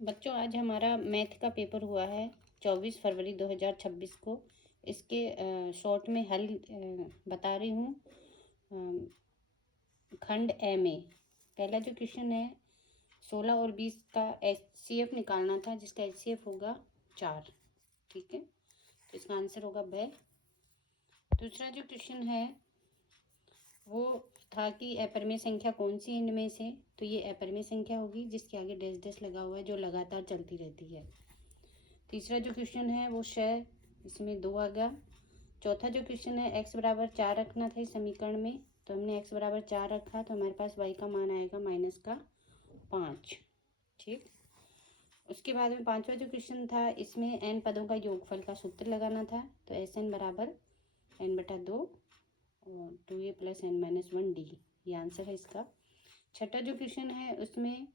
बच्चों, आज हमारा मैथ का पेपर हुआ है 24 फरवरी 2026 को। इसके शॉर्ट में हल बता रही हूँ। खंड ए में पहला जो क्वेश्चन है 16 और 20 का HCF निकालना था, जिसका HCF होगा 4। ठीक है, तो इसका आंसर होगा ब। दूसरा जो क्वेश्चन है वो था कि अपरिमेय संख्या कौन सी इनमें से, तो ये अपरिमेय संख्या होगी जिसके आगे डैश डैश लगा हुआ है, जो लगातार चलती रहती है। तीसरा जो क्वेश्चन है वो शय, इसमें 2 आ गया। चौथा जो क्वेश्चन है x बराबर 4 रखना था इस समीकरण में, तो हमने x बराबर 4 रखा, तो हमारे पास y का मान आएगा -5। ठीक, उसके बाद में पांचवा जो क्वेश्चन था, इसमें n पदों का योगफल का सूत्र लगाना था, तो SN बराबर n/2 और 2a + n-1d, ये आंसर है इसका। छठा जो क्वेश्चन है उसमें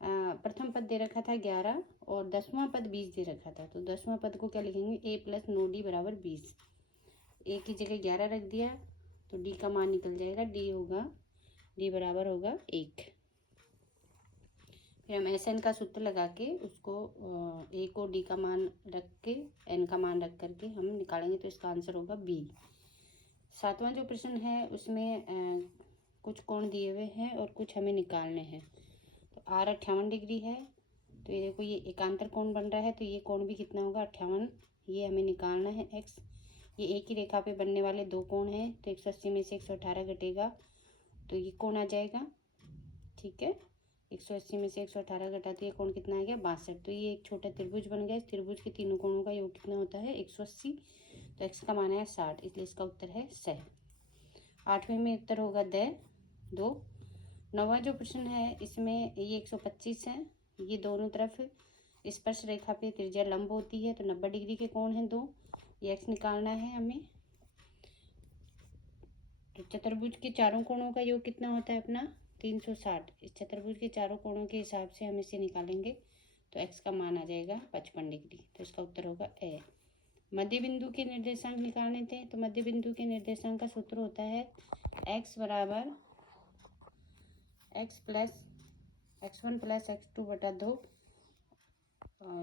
प्रथम पद दे रखा था 11 और 10वां पद 20 दे रखा था, तो 10वां पद को क्या लिखेंगे, a + 9d बराबर 20। a की जगह 11 रख दिया, तो d का मान निकल जाएगा, d बराबर होगा 1। फिर हम SN का सूत्र लगा के उसको a को d का मान रख के n का मान रख करके हम निकालेंगे, तो इसका आंसर होगा b। सातवां जो प्रश्न है उसमें कुछ कोण दिए हुए हैं और कुछ हमें निकालने हैं। तो R 58 डिग्री है, तो ये देखो ये एकांतर कोण बन रहा है, तो ये कोण भी कितना होगा, 58। ये हमें निकालना है x। ये एक ही रेखा पे बनने वाले दो कोण हैं, तो 180 में से 118 घटेगा, तो ये कोण आ जाएगा। ठीक है, 180 में से 118 घटा, तो ये कोण कितना आ गया, 62। तो ये एक छोटा त्रिभुज बन गया। इस त्रिभुज के तीनों कोणों का योग कितना होता है, 180। तो x का मान है 60, इसलिए इसका उत्तर है स। आठवें में उत्तर होगा 2। नौवां जो प्रश्न है इसमें ये 125 है, ये दोनों तरफ स्पर्श रेखा पे त्रिज्या लंब होती है, तो 90 डिग्री के कोण हैं 2, ये x निकालना है हमें। तो चतुर्भुज के चारों कोणों का योग कितना होता है अपना, 360। इस चतुर्भुज के चारों कोणों के हिसाब से हम इसे निकालेंगे, तो x का मान आ जाएगा 55 डिग्री, तो इसका उत्तर होगा ए। मध्य बिंदु के निर्देशांक निकालने थे, तो मध्य बिंदु के निर्देशांक का सूत्र होता है x बराबर x1 + x2/2।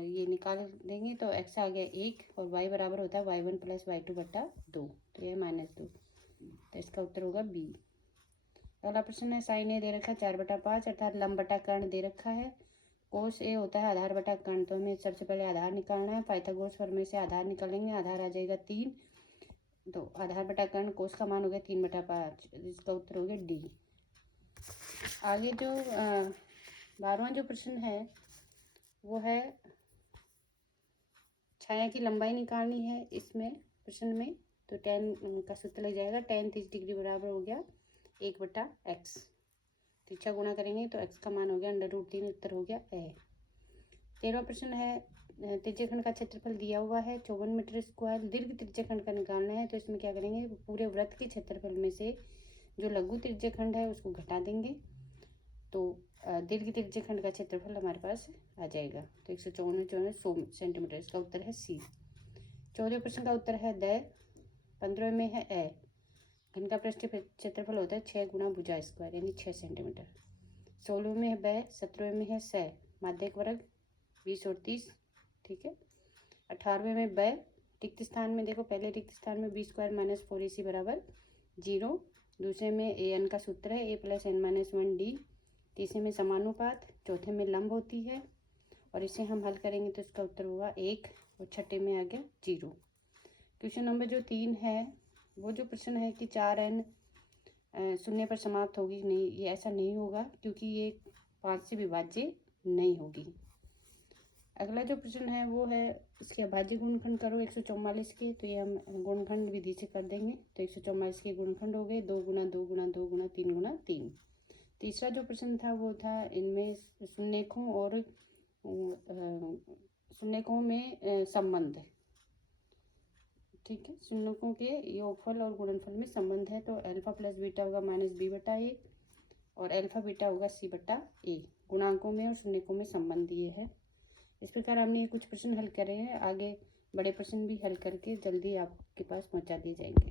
ये निकाल देंगे तो x आ गया 1 और y बराबर होता है y1 + y2/2, तो यह -2, तो इसका उत्तर होगा बी। अगला प्रश्न है साइन ए दे रखा है 4/5, अर्थात लंब बटा कर्ण दे रखा है। कोस ए होता है आधार बटा कर्ण, तो हमें सबसे पहले आधार निकालना है। पाइथागोरस प्रमेय से आधार निकालेंगे, आधार आ जाएगा 3, तो आधार बटा कर्ण कोस का मान हो गया 3/5, इसका उत्तर हो गया डी। आगे जो 12वां जो प्रश्न है वो है छाया की लंबाई निकालनी है इसमें प्रश्न में, तो tan का सूत्र लग जाएगा, tan 30 डिग्री बराबर हो गया 1/x। तिरछा गुणा करेंगे तो x का मान हो गया √3, उत्तर हो गया ए। 13वां प्रश्न है त्रिज्यखंड का क्षेत्रफल दिया हुआ है 54 मीटर स्क्वायर, दीर्घ त्रिज्यखंड का निकालना है, तो इसमें क्या करेंगे, पूरे वृत्त के क्षेत्रफल में से जो लघु त्रिज्यखंड है उसको घटा देंगे, तो दीर्घ त्रिज्यखंड का क्षेत्रफल हमारे पास आ जाएगा, तो 154 सेंटीमीटर, इसका उत्तर है सी। 14वें प्रश्न का उत्तर है द। 15वें में है ए। घन का पृष्ठीय क्षेत्रफल होता है 6 गुणा भुजा स्क्वायर, यानी 6 सेंटीमीटर। 16वें में है ब। 17वें में है स, माध्यक वर्ग 20 और 30। ठीक है, 18वें में ब। रिक्त स्थान में देखो, पहले रिक्त स्थान में b² - 4ac बराबर 0। दूसरे में an का सूत्र है a + n-1d। तीसरे में समानुपात, चौथे में लंब होती है, और इसे हम हल करेंगे तो इसका उत्तर होगा 1, और छठे में आ गया 0। क्वेश्चन नंबर जो 3 है वो जो प्रश्न है कि 4n शून्य पर समाप्त होगी, नहीं, ये ऐसा नहीं होगा क्योंकि ये 5 से विभाज्य नहीं होगी। अगला जो प्रश्न है वो है इसके अभाज्य गुणनखंड करो 144 के, तो ये हम गुणनखंड विधि से कर देंगे, तो 144 के गुणनखंड हो गए 2 × 2 × 2 × 3 × 3। तीसरा जो प्रश्न था वो था इनमें शून्यकों और शून्यकों में संबंध। ठीक है, शून्यकों के योगफल और गुणनफल में संबंध है, तो अल्फा + बीटा होगा -b/a और अल्फा बीटा होगा c/a। गुणांकों में और शून्यकों में संबंध दिए है। इस प्रकार हमने कुछ प्रश्न हल करे हैं, आगे बड़े प्रश्न भी हल करके जल्दी आपके पास पहुंचा दिए जाएंगे।